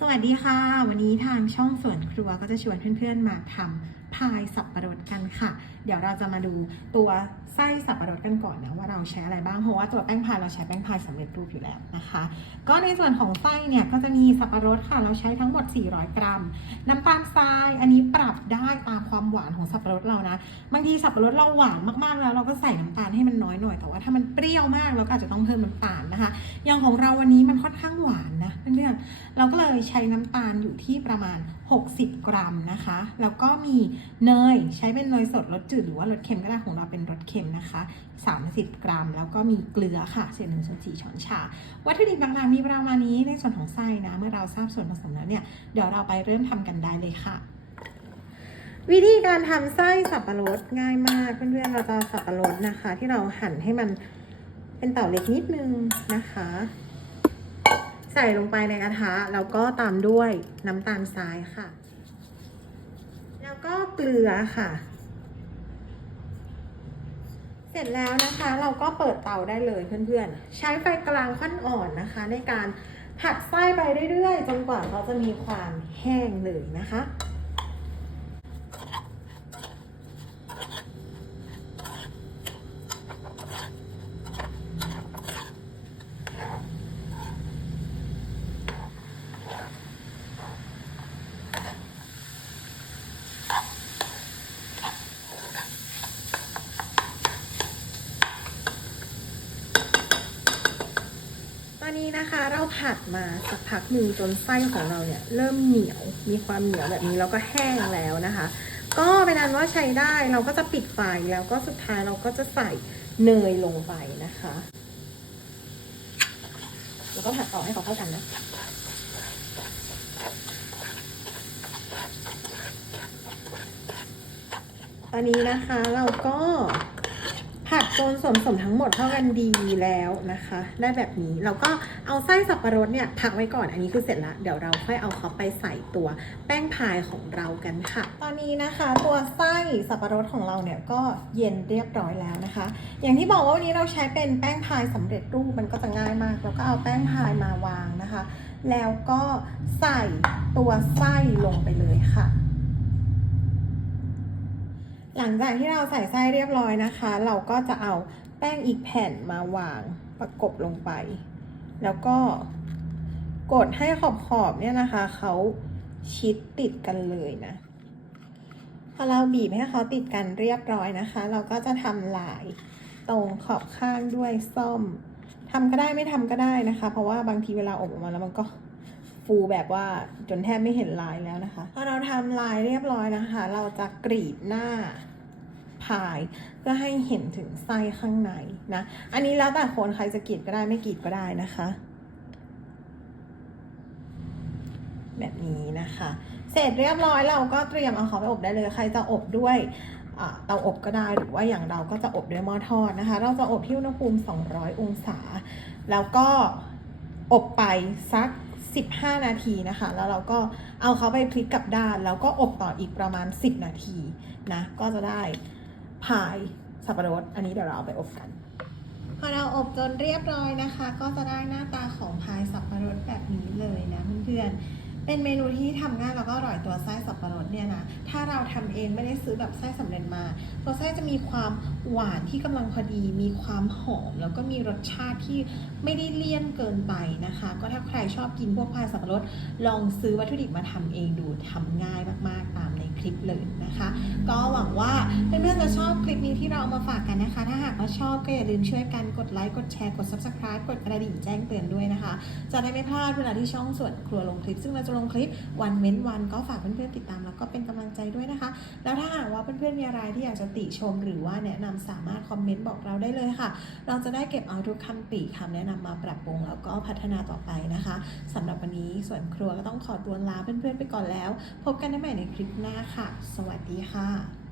สวัสดีค่ะ วันนี้ทางช่องสวนครัวก็จะชวนเพื่อนๆมาทำพายสับปะรดกันค่ะ เดี๋ยวเราจะมาดูตัวไส้สับปะรดกันก่อนนะว่าเราใช้อะไรบ้างเพราะว่าตัวแป้งพายเราใช้แป้งพายสำเร็จรูปอยู่แล้วนะคะ ก็ในส่วนของไส้เนี่ยก็จะมีสับปะรดค่ะเราใช้ทั้งหมด 400 กรัม น้ำตาลทรายอันนี้ปรับได้ตามความหวานของสับปะรดเรานะบางทีสับปะรดเราหวานมากๆแล้ว เราก็ใส่น้ำตาลให้มันน้อยหน่อยแต่ว่าถ้ามันเปรี้ยวมากเราก็อาจจะต้องเพิ่มน้ำตาล นะคะอย่างของเราวันนี้มันค่อนข้างหวานนะเพื่อนๆเราก็เลยใช้น้ำตาลอยู่ที่ประมาณ 60 กรัมนะคะ แล้วก็มีเนยใช้เป็นเนยสดรสจืดหรือว่ารสเค็มก็ได้ของเราเป็นรสเค็มนะคะ 30 กรัม แล้วก็มีเกลือค่ะเศษหนึ่งส่วนสี่ช้อนชา วัตถุดิบต่างๆมีประมาณนี้ในส่วนของไส้นะ เมื่อเราทราบส่วนผสมแล้วเนี่ยเดี๋ยวเราไปเริ่มทำกันได้เลยค่ะวิธีการทำไส้สับปะรดง่ายมากเพื่อนๆเราจะสับปะรดนะคะ ที่เราหั่นให้มัน เป็นเต่าเล็กนิดนึงนะคะ ใส่ลงไปในกระทะแล้วก็ตามด้วยน้ำตาลทรายค่ะ แล้วก็เกลือค่ะ เสร็จแล้วนะคะเราก็เปิดเตาได้เลยเพื่อนๆ ใช้ไฟกลางขั้นอ่อนนะคะ ในการผัดไส้ไปเรื่อยๆ จนกว่าเขาจะมีความแห้งเลยนะคะ นี้นะคะ เราผัดมาสักพักหนึ่งจนไส้ของเราเนี่ยเริ่มเหนียว มีความเหนียวแบบนี้แล้วก็แห้งแล้วนะคะ ก็เป็นอันว่าใช้ได้เราก็จะปิดไฟแล้วก็สุดท้ายเราก็จะใส่เนยลงไปนะคะ แล้วก็ผัดต่อให้เขาเข้ากันนะตอนนี้นะคะเราก็ จนส่วนผสมทั้งหมดเข้ากันดีแล้วนะคะ ได้แบบนี้เราก็เอาไส้สับปะรดเนี่ยพักไว้ก่อนอันนี้คือเสร็จละเดี๋ยวเราค่อยเอาเขาไปใส่ตัวแป้งพายของเรากันค่ะ ตอนนี้นะคะตัวไส้สับปะรดของเราเนี่ยก็เย็นเรียบร้อยแล้วนะคะ อย่างที่บอกว่าวันนี้เราใช้เป็นแป้งพายสำเร็จรูปมันก็จะง่ายมากเราก็เอาแป้งพายมาวางนะคะ แล้วก็ใส่ตัวไส้ลงไปเลยค่ะ หลังจากที่เราใส่ไส้เรียบร้อยนะคะ เราก็จะเอาแป้งอีกแผ่นมาวางประกบลงไป แล้วก็กดให้ขอบขอบๆเนี่ยนะคะเขาชิดติดกันเลยนะ พอเราบีบให้เขาติดกันเรียบร้อยนะคะ เราก็จะทำลายตรงขอบข้างด้วยส้อมทำก็ได้ไม่ทำก็ได้นะคะ เพราะว่าบางทีเวลาอบออกมาแล้วมันก็ฟูแบบว่าจนแทบไม่เห็นลายแล้วนะคะพอเราทำลายเรียบร้อยนะคะ เราจะกรีดหน้า พาย เพื่อให้เห็นถึงไส้ข้างในนะ อันนี้แล้วแต่คนใครจะกรีดก็ได้ไม่กรีดก็ได้นะคะ แบบนี้นะคะ เสร็จเรียบร้อยเราก็เตรียมเอาเขาไปอบได้เลยใครจะอบด้วยเตาอบก็ได้หรือว่าอย่างเราก็จะอบด้วยหม้อทอดนะคะ เราจะอบที่อุณหภูมิ 200 องศา แล้วก็อบไปสัก 15 นาทีนะคะ แล้วเราก็เอาเขาไปพลิกกลับด้าน แล้วก็อบต่ออีกประมาณ 10 นาทีนะ ก็จะได้ พายสับปะรด อันนี้เดี๋ยวเราเอาไปอบกัน พอเราอบจนเรียบร้อยนะคะ ก็จะได้หน้าตาของพายสับปะรดแบบนี้เลยนะเพื่อนๆ เป็นเมนูที่ทำง่ายแล้วก็อร่อยตัวไส้สับปะรดเนี่ยนะ ถ้าเราทำเองไม่ได้ซื้อแบบไส้สำเร็จมา ตัวไส้จะมีความหวานที่กำลังพอดี มีความหอม แล้วก็มีรสชาติที่ไม่ได้เลี่ยนเกินไปนะคะ ก็ถ้าใครชอบกินพวกพายสับปะรด ลองซื้อวัตถุดิบมาทำเองดูทำง่ายมากๆตามในคลิปเลยนะคะ ก็หวังว่าเพื่อนๆจะชอบคลิปนี้ที่เราเอามาฝากกันนะคะ ถ้าหากว่าชอบก็อย่าลืมช่วยกันกดไลค์กดแชร์กด subscribe กดกระดิ่งแจ้งเตือนด้วยนะคะ จะได้ไม่พลาดเวลาที่ช่องส่วนครัวลงคลิปซึ่งเราจะลงคลิปวันเว้นวันก็ฝากเพื่อนๆติดตามแล้วก็เป็นกำลังใจด้วยนะคะ แล้วถ้าหากว่าเพื่อนๆมีอะไรที่อยากจะติชมหรือว่าแนะนำสามารถคอมเมนต์บอกเราได้เลยค่ะ เราจะได้เก็บเอาทุกคำติคำแนะนำมาปรับปรุงแล้วก็พัฒนาต่อไปนะคะสำหรับวันนี้ส่วนครัวก็ต้องขอตัวลาเพื่อนๆไปก่อนแล้ว พบกันได้ใหม่ในคลิปหน้าค่ะ สวัสดีค่ะ